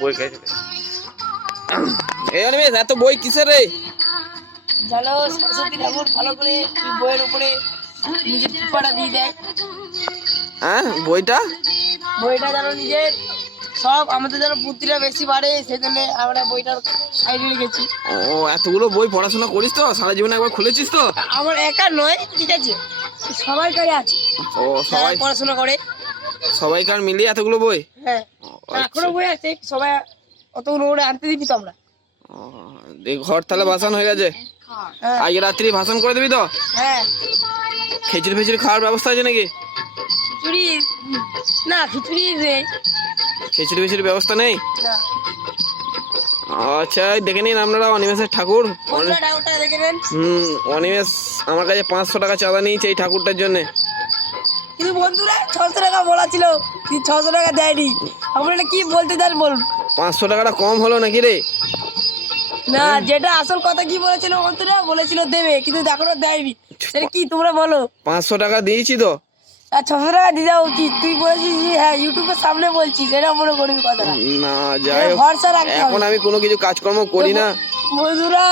বই এত বই কিসের রে? জানো সরস্বতী ঠাকুর ভালো করে বইয়ের উপরে নিজের টিপাটা দিয়ে দেয়। হ্যাঁ বইটা জানো নিজের সব আমাদের যেন বুদ্ধিটা বেশি বাড়ে, সেই জন্য আমরা বইটার সাইডে রেখেছি। ও এতগুলো বই পড়াশোনা করিস তো? সারা জীবনে একবার খুলেছিস তো? আমার একা নয়, ঠিক আছে, সবাই কারে আছে। ও সবাই পড়াশোনা করে, সবাইকার মিলিয়ে এতগুলো বই? হ্যাঁ এখনো বই আছে, সবাই অতগুলো করে আনতে দিবি তো আমরা। ঘর তাহলে ভাসান হয়ে গেছে? আজকে রাত্রি ভাসান করে দিবি তো? হ্যাঁ। খিচুড়ি ফিচুড়ি খাওয়ার ব্যবস্থা আছে নাকি? খিচুড়ি না, খিচুড়ি নেই। খিচুড়ি ফিচুড়ির ব্যবস্থা নেই? না। আচ্ছা দেখে নিন আপনারা অনিমেষের ঠাকুর। অনিমেষ আমার কাছে 500 টাকা চাঁদা নিয়েছে এই ঠাকুরটার জন্য। কিন্তু বন্ধুরা 600 টাকা বলা ছিল, 600 টাকা দেয়নি। আপনারা কি বলতে চান বলুন? 500 টাকাটা কম হলো নাকি রে? না, যেটা আসল কথা কি বলেছিল বন্ধুরা, বলেছিল দেবে, কিন্তু এখনো দেয়নি। সেটা কি তোমরা বলো? 500 টাকা দিয়েছি তো। আর 600 টাকা দিয়ে দেওয়া উচিত। তুই বলেছিস হ্যাঁ, ইউটিউবের সামনে বলছিস, এটা মনে করবি কথা না যাই হোক, ভরসা রাখতে হবে। এখন আমি কোনো কিছু কাজকর্ম করি না বন্ধুরা